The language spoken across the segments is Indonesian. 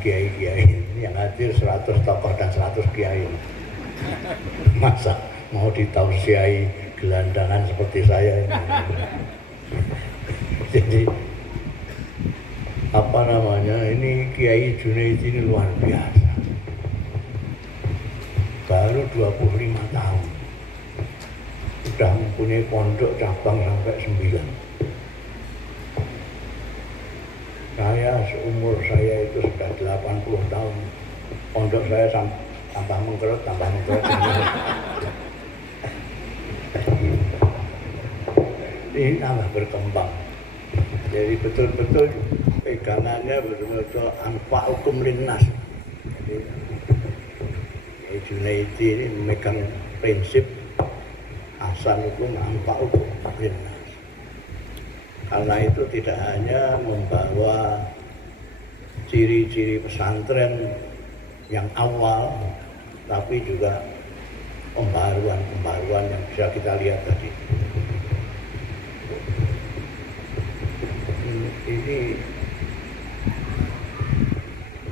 kiai-kiai yang hadir 100 tokoh dan 100 kiai. Masa mau ditausiai gelandangan seperti saya ini. Jadi apa namanya, ini Kiai Junaid ini luar biasa. Baru 25 tahun sudah mempunyai pondok cabang sampai 9. Saya seumur saya itu sudah 80 tahun. Pondok saya tambah mengkerut. Ini tambah berkembang. Jadi betul-betul pegangannya betul-betul anfa'ukum linnas. Jadi Junaidi ini memegang prinsip hasanukum anfa'ukum linnas. Karena itu tidak hanya membawa ciri-ciri pesantren yang awal, tapi juga pembaruan yang bisa kita lihat tadi. Ini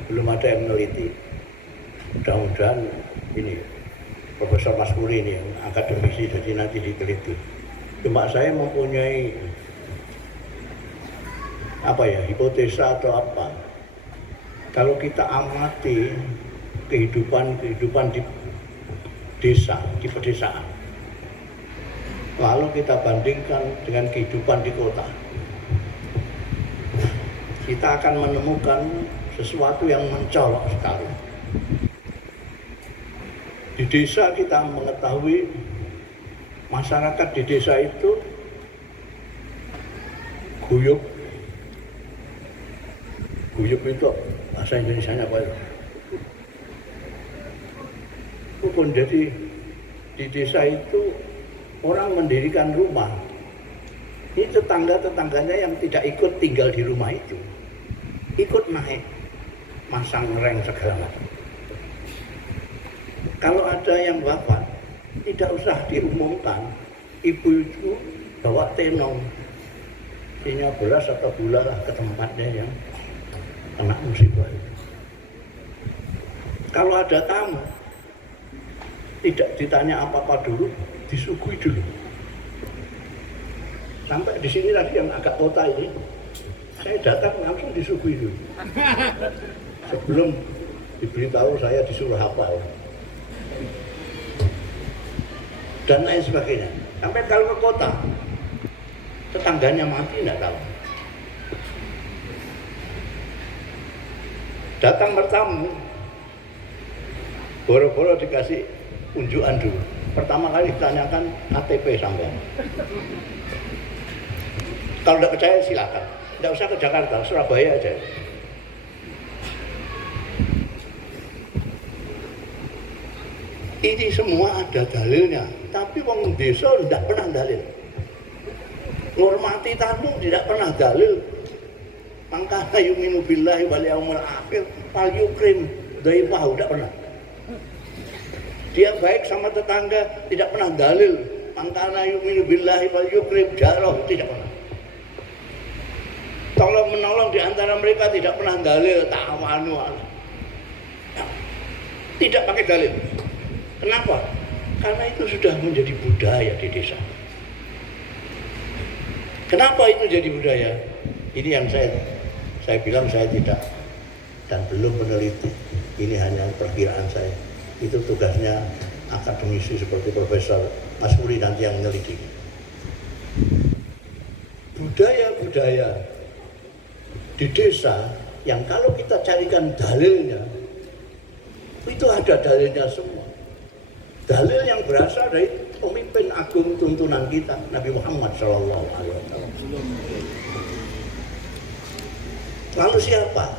belum ada yang meneliti. Mudah-mudahan ini Profesor Maskuri ini yang akademisi, jadi nanti diteliti. Cuma saya mempunyai hipotesa atau apa. Kalau kita amati kehidupan di desa, di pedesaan, lalu kita bandingkan dengan kehidupan di kota, kita akan menemukan sesuatu yang mencolok sekali. Di desa kita mengetahui masyarakat di desa itu guyup itu bahasa Indonesianya apa itu? Pun jadi di desa itu orang mendirikan rumah. Ini tetangga-tetangganya yang tidak ikut tinggal di rumah itu, ikut naik, masang reng segala macam. Kalau ada yang wafat, tidak usah diumumkan, ibu itu bawa tenong, isinya beras atau gula lah ke tempatnya yang kena musibah. Kalau ada tamu, tidak ditanya apa-apa dulu, disuguhi dulu. Sampai di sini lagi yang agak kota ini, saya datang langsung disuguhi dulu. Sebelum diberitahu saya disuruh hafal dan lain sebagainya. Sampai kalau ke kota, tetangganya mati tidak tahu. Datang bertamu, boro-boro dikasih unjukan dulu. Pertama kali ditanyakan KTP sampean. Kalau tidak percaya silakan, tidak usah ke Jakarta, Surabaya aja. Ini semua ada dalilnya, tapi wong desa tidak pernah dalil. Ngormati tamu tidak pernah dalil. Mangkana yuminu billahi wal yaumil akhir fal yukrim dhaifahu, tidak pernah. Dia baik sama tetangga tidak pernah dalil. Mangkana yuminu billahi wal yukrim jarahu, tidak pernah. Tolong menolong di antara mereka tidak pernah dalil ta'awanu. Tidak pakai dalil. Kenapa? Karena itu sudah menjadi budaya di desa. Kenapa itu jadi budaya? Ini yang saya bilang saya tidak dan belum meneliti. Ini hanya perkiraan saya. Itu tugasnya akademisi seperti Profesor Maskuri nanti yang meneliti. Budaya-budaya di desa yang kalau kita carikan dalilnya, itu ada dalilnya semua. Dalil yang berasal dari pemimpin agung tuntunan kita, Nabi Muhammad SAW. Lalu siapa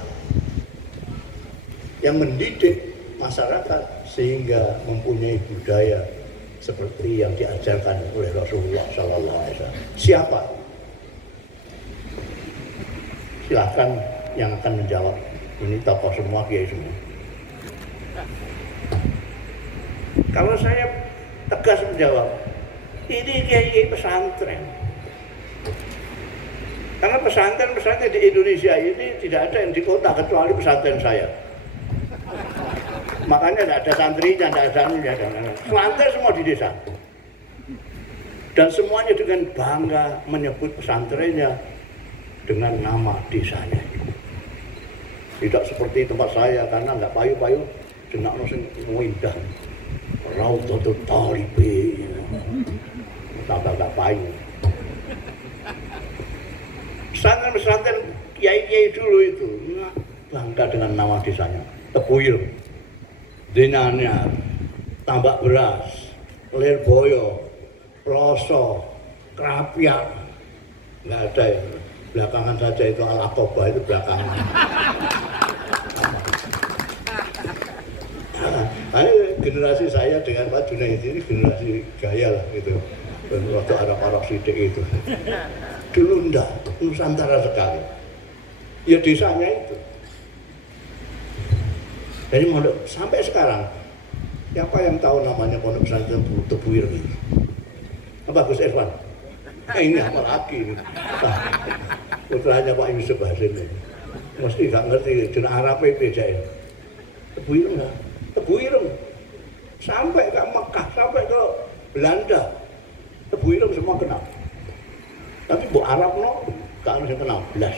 yang mendidik masyarakat sehingga mempunyai budaya seperti yang diajarkan oleh Rasulullah SAW? Siapa? Silahkan yang akan menjawab. Ini tokoh semua, kiai semua. Kalau saya tegas menjawab, ini kiai pesantren. Karena pesantren di Indonesia ini tidak ada yang di kota kecuali pesantren saya. Makanya tidak ada santrinya, tidak ada anunya. Pesantren semua di desa. Dan semuanya dengan bangga menyebut pesantrennya dengan nama desanya. Tidak seperti tempat saya karena nggak payu-payu, jenak sing indah. Raudhatul Thalibin. Tambah nggak payu. Pesantren kiai-kiai dulu itu bangga dengan nama desanya. Tebuir, Denanyar, Tambak Beras, Lirboyo, Ploso, Krapiak, nggak ada ya. Belakangan saja itu Al-Aqobah itu belakangan. Nah, generasi saya dengan Pak Junaid ini generasi gaya lah gitu. Waktu arak-arak sidik itu. Dulu enggak, Nusantara sekali. Ya desanya itu. Jadi sampai sekarang, siapa yang tahu namanya pondok pesantren Tebuir ini? Apa Gus Irfan? Ini apa lagi ini? Putranya Pak Yusuf Hasim ini. Mesti nggak ngerti, jenak Arab itu aja. Tebuir enggak? Tebuir sampai ke Mekah, sampai ke Belanda. Tebuir semua kenal. Tapi bu Arab no, gak ada yang kenal, belas.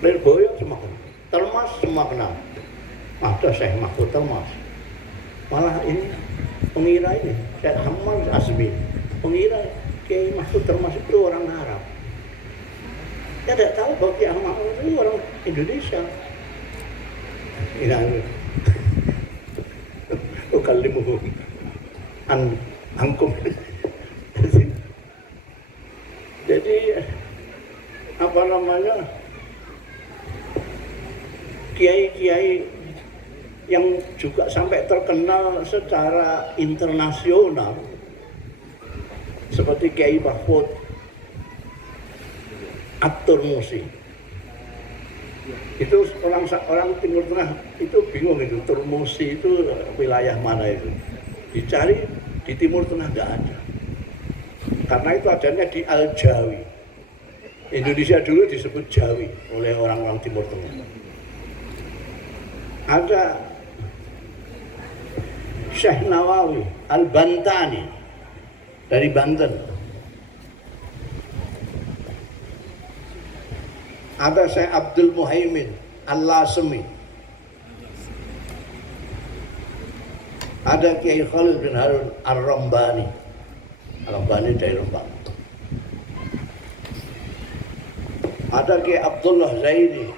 Lirboyo semua kenal, Telmas semua kenal. Ada Syekh Mahfud Telmas. Malah ini pengira ini, Syekh Hamad Azmi, pengira Kiai Mahfud Telmas itu orang Arab. Dia tidak tahu bahwa Kiai Mahfud itu orang Indonesia. Ini ukalimuhu angkum. Jadi apa namanya, kiai-kiai yang juga sampai terkenal secara internasional seperti Kiai Mahfud At-Turmusi. Itu orang Timur Tengah itu bingung itu, Turmusi itu wilayah mana itu. Dicari di Timur Tengah nggak ada. Karena itu adanya di Al-Jawi. Indonesia dulu disebut Jawi oleh orang-orang Timur Tengah. Ada Syekh Nawawi Al-Bantani dari Banten. Ada Syekh Abdul Muhaimin Al-Lasemi. Ada Kiai Khalil bin Harun Ar-Rambani. Al-Rambani dari Rembang. Ada Kiai Abdullah Zaini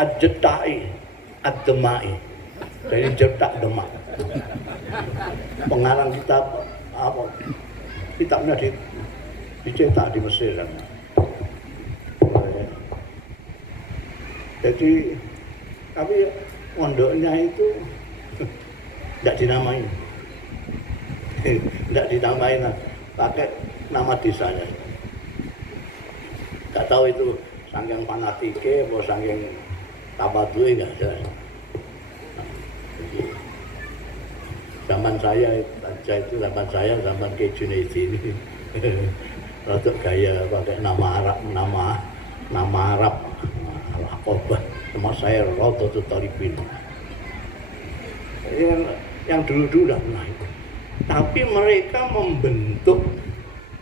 Ad-Jettai Ad-Demai dari Jetak Demak. Pengarang kitab apa? Kitabnya dicetak di Mesir kan. Jadi tapi pondoknya itu tidak dinamai. Tidak dinamain, pakai nama desanya. Gak tahu itu saking fanatike atau saking tamadui nggak ada. Zaman saya zaman Kiai Junaid ini untuk gaya pakai nama Arab, nama Arab, Al-Aqobah. Nama saya Raudhatul Thalibin. Yang dulu-dulu udah pernah itu. Tapi mereka membentuk,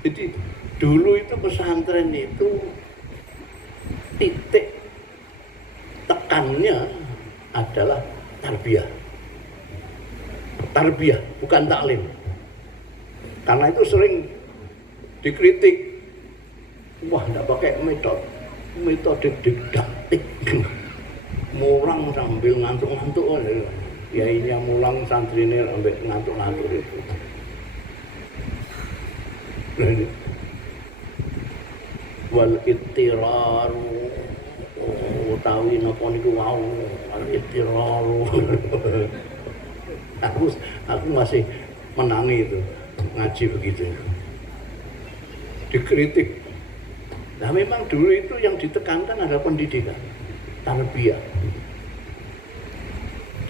jadi dulu itu pesantren itu titik tekannya adalah tarbiyah. Tarbiyah, bukan taklim. Karena itu sering dikritik, wah enggak pakai metode didaktik. Murang sambil ngantuk-ngantuk. Ya ini yang mulang santrine sampai ngantuk-ngantuk itu. Wal ittiraru utawi napa niku wau al ittiraru. Aku masih menangi itu ngaji begitu. Dikritik. Nah memang dulu itu yang ditekankan adalah pendidikan, tarbiyah.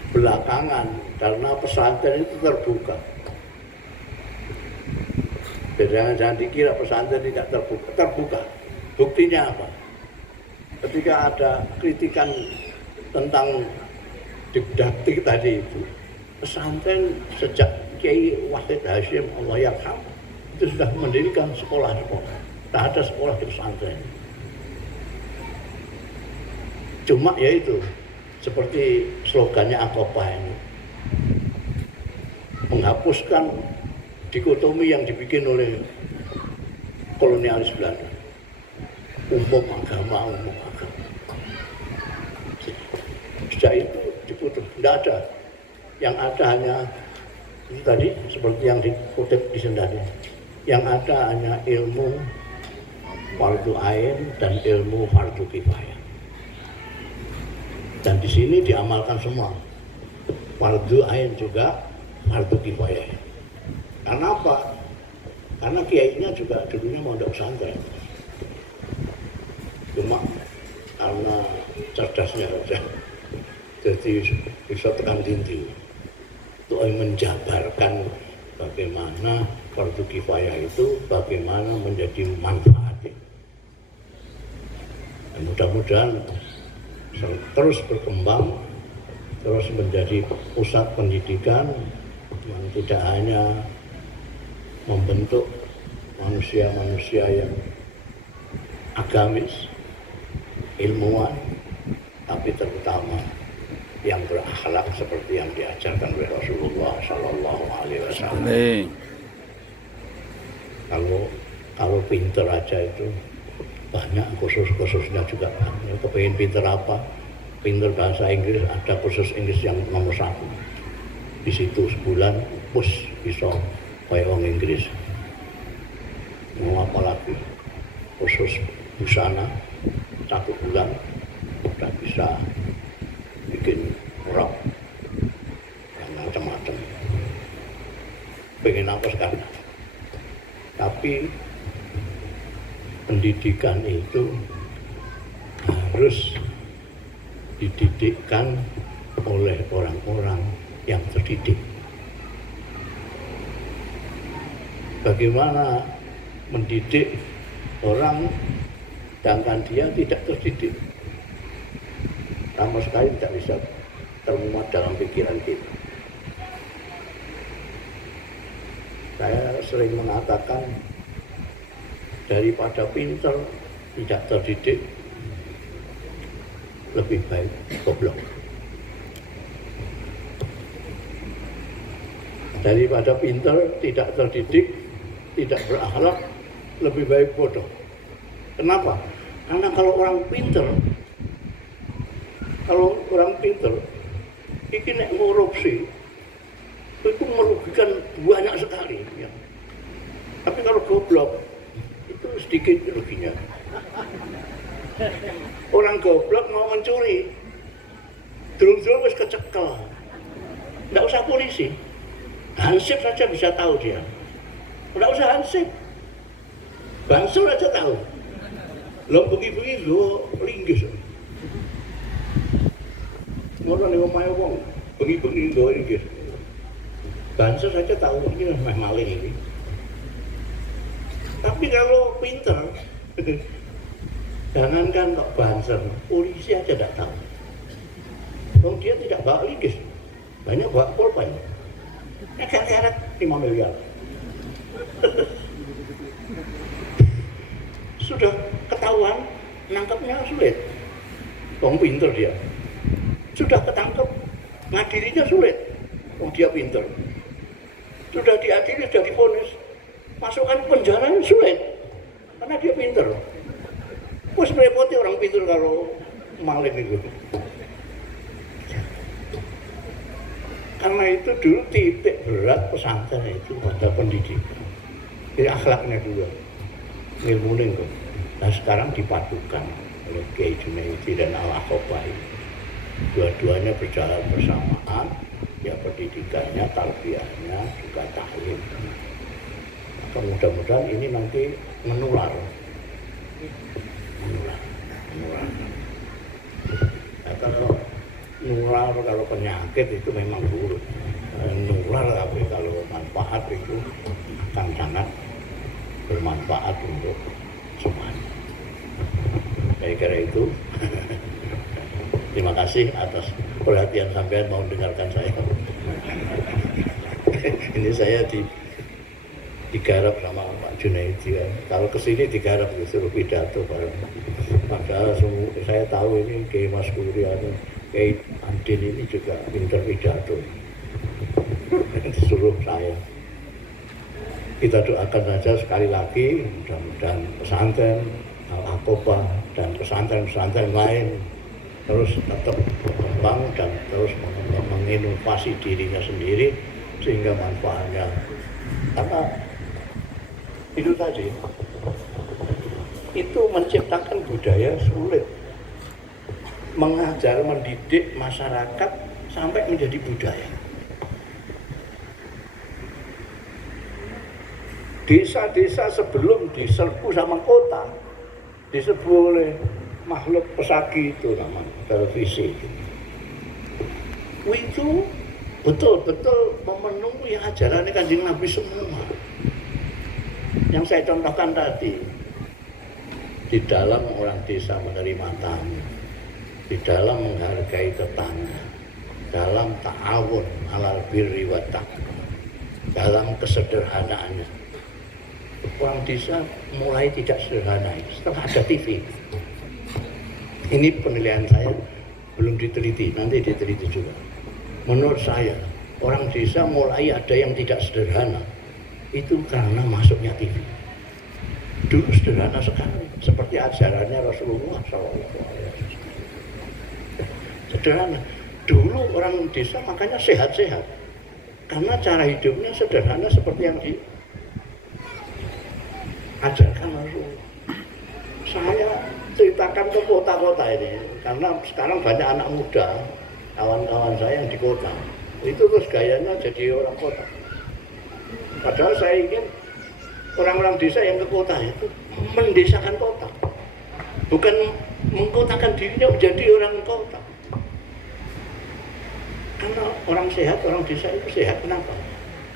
Belakangan karena pesantren itu terbuka, Jangan dikira pesantren tidak terbuka. Terbuka. Buktinya apa? Ketika ada kritikan tentang didaktik tadi itu, pesantren sejak Kiai Wahid Hasyim Allah Yarham itu sudah mendirikan sekolah-sekolah. Tak ada sekolah di pesantren. Cuma ya itu, seperti slogannya Akopah ini, menghapuskan dikotomi yang dibikin oleh kolonialis Belanda. Umum agama. Sejak itu diputus, tidak ada. Yang ada hanya itu tadi seperti yang dikutip di sini. Yang ada hanya ilmu fardu ain dan ilmu fardu kifayah. Dan di sini diamalkan semua. Fardu ain juga fardu kifayah. Karena apa? Karena kiainya juga dulunya mondok pesantren. Cuma karena cerdasnya saja, jadi bisa tekan tinti untuk menjabarkan bagaimana fardu kifayah itu bagaimana menjadi manfaat. Dan mudah-mudahan terus berkembang, terus menjadi pusat pendidikan yang tidak hanya membentuk manusia-manusia yang agamis, ilmuwan, tapi terutama yang berakhlak seperti yang diajarkan oleh Rasulullah Sallallahu Alaihi Wasallam. Kalau pinter aja itu banyak khususnya juga. Kepengen pinter apa? Pinter bahasa Inggris, ada kursus Inggris yang nomor 1. Di situ sebulan bisa kayak orang Inggris. Mau apa lagi? Kursus busana 1 bulan udah bisa bikin rok yang macam-macam. Pengen apa sekarang? Tapi pendidikan itu harus dididikkan oleh orang-orang yang terdidik. Bagaimana mendidik orang sedangkan dia tidak terdidik? Sama sekali tidak bisa termuat dalam pikiran kita. Saya sering mengatakan daripada pinter tidak terdidik lebih baik goblok. Daripada pinter tidak terdidik, tidak berakhlak, lebih baik bodoh. Kenapa? Karena kalau orang pinter ini nek korupsi itu merugikan banyak sekali ya. Tapi kalau goblok itu sedikit ruginya. Orang goblok mau mencuri durung-durung wis kecekel, nggak usah polisi, hansip saja bisa tahu dia. Nggak usah hansip, bansur aja tahu. Lo bengi-bengi lo linggis. Ngono ning omahe wong, bengi-bengi lo linggis. Bansur saja tahu ini meh maling ini. Tapi kalau pinter, jangankan kok banser, polisi aja tidak tahu. Dia tidak bawa linggis, banyak bawa pulpen. Seret 5 miliar. Sudah ketahuan, nangkapnya sulit. Wong pinter dia. Sudah ketangkep, ngadilinya sulit. Wong dia pinter. Sudah diadili, sudah divonis, masukkan penjara sulit. Karena dia pinter. Wes merepoti orang pinter kalau maling itu. Karena itu dulu titik berat pesantren itu pada pendidikan. Jadi akhlaknya dulu, ilmunya kok. Nah sekarang dipadukan oleh Kiai Junaidi dan Al-Akobah. Dua-duanya berjalan bersamaan, ya pendidikannya, tarbiyahnya, juga taklim. Maka mudah-mudahan ini nanti menular. Nah, kalau penyakit itu memang buruk. Nular, tapi kalau manfaat itu akan sangat bermanfaat untuk semuanya. Saya kira itu. Terima kasih atas perhatian sampean mau mendengarkan saya. Ini saya digarap sama Pak Junaidi ya. Kalau kesini digarap disuruh pidato bareng. Padahal saya tahu ini Kiai Mas Kurian, Kiai Andin ini juga pintar pidato. Disuruh saya. Kita doakan saja sekali lagi, mudah-mudahan pesantren Al-Aqobah dan pesantren-pesantren lain terus tetap berkembang dan terus menginovasi dirinya sendiri sehingga manfaatnya. Karena itu tadi, itu menciptakan budaya sulit. Mengajar, mendidik masyarakat sampai menjadi budaya. Desa-desa sebelum diserbu sama kota, diserbu oleh makhluk pesagi itu namanya, televisi. Itu betul-betul memenuhi ajaran Kanjeng Nabi semua. Yang saya contohkan tadi, di dalam orang desa menerima tamu, di dalam menghargai tetangga, dalam ta'awun alal birri wa taqwa, dalam kesederhanaannya. Orang desa mulai tidak sederhana setelah ada TV. Ini penilaian saya, belum diteliti, nanti diteliti juga. Menurut saya, orang desa mulai ada yang tidak sederhana itu karena masuknya TV. Dulu sederhana sekali, seperti ajarannya Rasulullah SAW. Sederhana. Dulu orang desa makanya sehat-sehat, karena cara hidupnya sederhana seperti yang diajarkan Rasulullah. Saya ceritakan ke kota-kota ini, karena sekarang banyak anak muda, kawan-kawan saya yang di kota, itu terus gayanya jadi orang kota. Padahal saya ingin orang-orang desa yang ke kota itu mendesakan kota, bukan mengkotakan dirinya menjadi orang kota. Karena orang sehat, orang desa itu sehat, kenapa?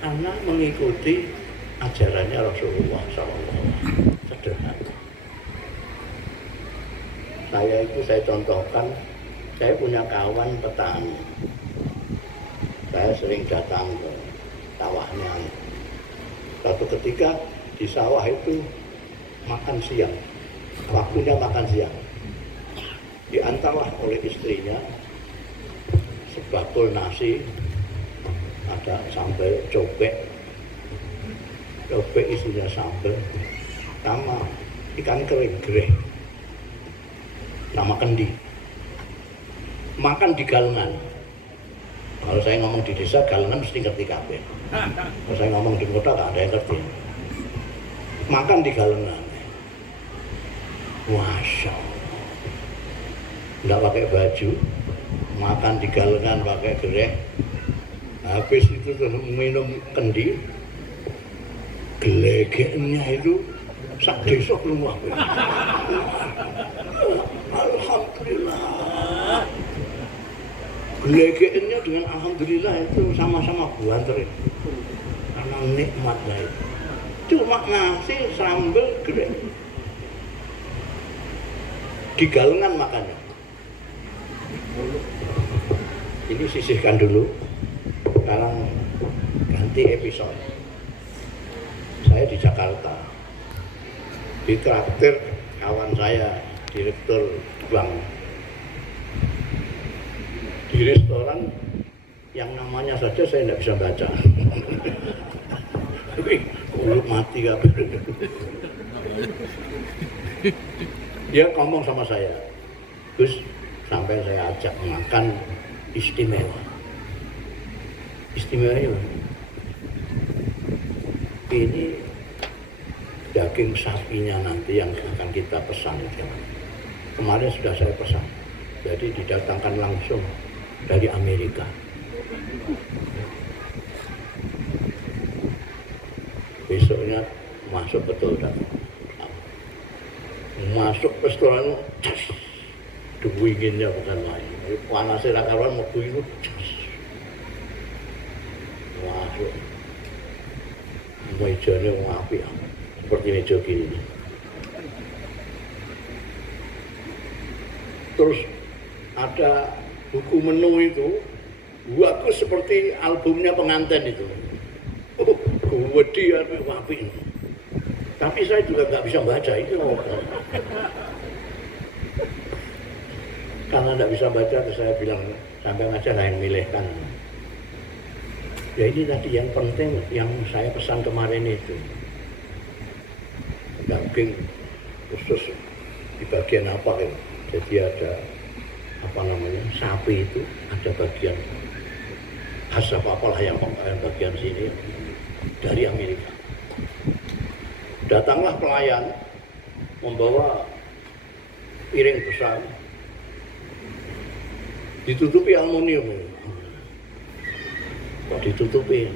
Karena mengikuti ajarannya Rasulullah SAW, sederhana. Saya contohkan, saya punya kawan petani. Saya sering datang ke sawahnya. Suatu ketika di sawah itu makan siang, waktunya makan siang. Diantarlah oleh istrinya sebakul nasi, ada sambal cobek isinya sambal, sama ikan kering gereh, sama kendi. Makan di galengan. Kalau saya ngomong di desa, galengan mesti ngerti kabeh. Kalau saya ngomong di kota, gak ada yang ngerti. Makan di galengan. Masya Allah. Nggak pakai baju, makan di galengan pakai gereh. Habis itu terus minum kendi, gelegeknya itu sak desa keluar. Alhamdulillah. Gelegeknya dengan alhamdulillah itu sama-sama buanter. Karena nikmat lah itu. Cuma nasi sambal gereh. Di galengan makannya. Ini sisihkan dulu. Sekarang ganti episode. Saya di Jakarta, ditraktir kawan saya, direktur bank, di restoran yang namanya saja saya tidak bisa baca. Belum mati kan? Dia ngomong sama saya, Gus, sampai saya ajak makan istimewa. Istimewa ini daging sapinya nanti yang akan kita pesan. Kemarin sudah saya pesan, jadi didatangkan langsung dari Amerika. Besoknya masuk betul datang. Masuk restoran, cas, dingin bukan main. Panasnya rakaran mau itu, cas. Masuk. Mejanya api. seperti meja gini. Terus ada buku menu itu, bagus seperti albumnya pengantin itu. Gede wapi. Tapi saya juga nggak bisa baca itu. Karena nggak bisa baca, terus saya bilang sampai aja lah yang milihkan. Ya ini tadi yang penting yang saya pesan kemarin itu. Daging khusus di bagian apa itu? Jadi ada apa namanya sapi itu ada bagian khas apalah yang bagian sini dari Amerika. Datanglah pelayan membawa piring besar ditutupi aluminium. Kok ditutupi?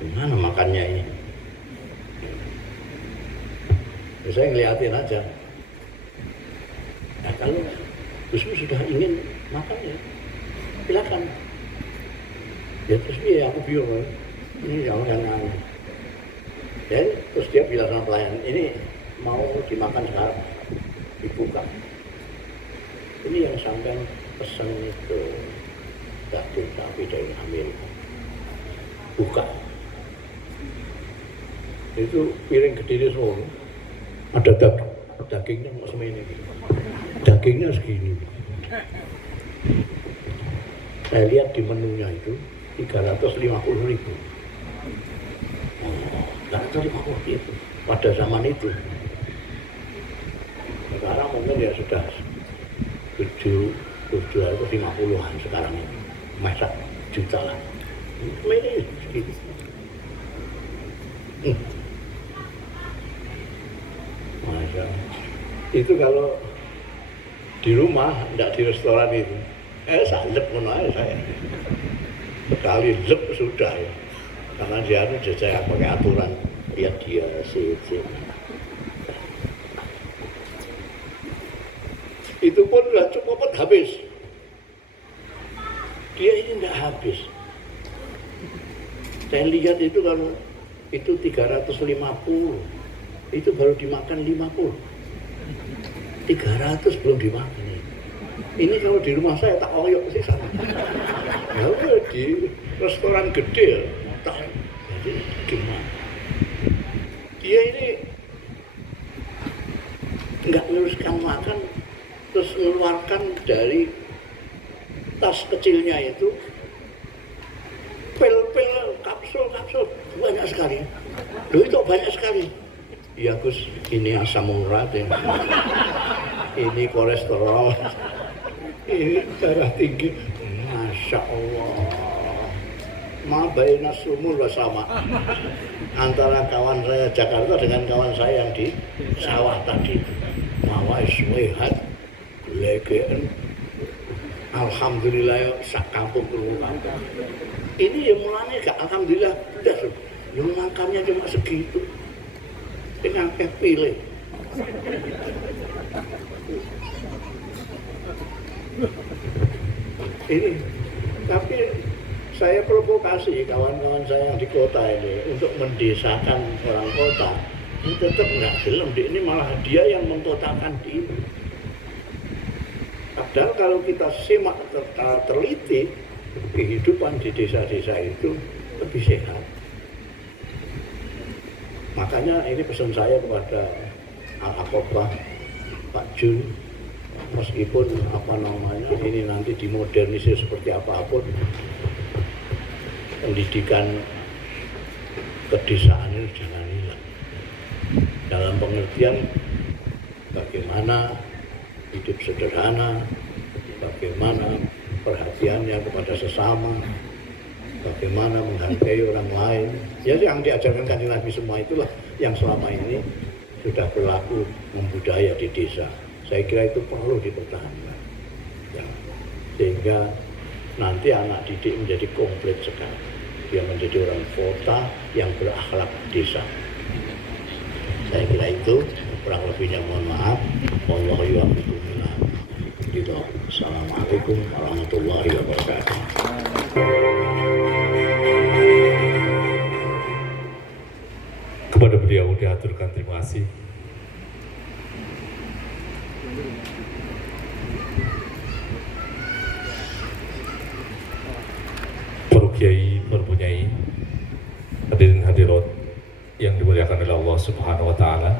Gimana makannya ini? Ya, saya ngeliatin aja. Nah, kalau Gusmu sudah ingin makan ya, silakan. Ya terus dia aku bilang, ini jangan. Ya terus dia bilang sama pelayan, ini mau dimakan sekarang, dibuka. Ini yang sampai pesan itu daging sapi dari Amerika. Buka. Itu piring gede semua. Ada dagingnya semene. Dagingnya segini. Saya lihat di menunya itu 350.000. Oh, 350.000 pada zaman itu. Sekarang mungkin ya sudah 750-an sekarang ini. Masa juta lah. Ini segini. Masa itu kalau di rumah, tidak di restoran itu. Saya lep saya. Sekali lep sudah ya. Karena dia itu saya pakai aturan biar dia sih. Itu pun sudah cukup habis. Dia ini tidak habis. Saya lihat itu kalau itu 350, itu baru dimakan 50. 300 belum dimakan. Ini kalau di rumah saya tak oyok sih sana. Ya udah di restoran gede tak. Jadi gimana? Dia ini nggak meneruskan makan, terus mengeluarkan dari tas kecilnya itu pil-pil, kapsul banyak sekali. Loh itu banyak sekali. Ya Gus, ini asam urat ya. Ini kolesterol. Ini darah tinggi. Masya Allah. Ma baina sumul wa sama. Antara kawan saya Jakarta dengan kawan saya yang di sawah tadi. Mawa sehat, legeen. Alhamdulillah sak kampung keluar. Ini yang mulanya gak alhamdulillah udah yang makannya cuma segitu. Dengan pilih. Ini tapi saya provokasi kawan-kawan saya yang di kota ini untuk mendesakan orang kota. Ini tetap nggak gelem, ini malah dia yang mengkotakan diri. Padahal kalau kita simak teliti, kehidupan di desa-desa itu lebih sehat. Makanya ini pesan saya kepada Al-Aqobah, Pak Jun, meskipun apa namanya ini nanti dimodernisir seperti apapun, pendidikan pedesaan ini jangan hilang. Dalam pengertian bagaimana hidup sederhana, bagaimana perhatiannya kepada sesama, bagaimana menghargai orang lain. Ya yang diajarkan Kanjeng Nabi semua itulah yang selama ini sudah berlaku membudaya di desa. Saya kira itu perlu dipertahankan. Ya. Sehingga nanti anak didik menjadi komplit sekali. Dia menjadi orang kota yang berakhlak desa. Saya kira itu, kurang lebihnya mohon maaf. Wallahu a'lam. Assalamualaikum warahmatullahi wabarakatuh. Kepada beliau diaturkan, terima kasih. Para kiai, para punyai, hadirin hadirat yang dimuliakan oleh Allah Subhanahu wa taala.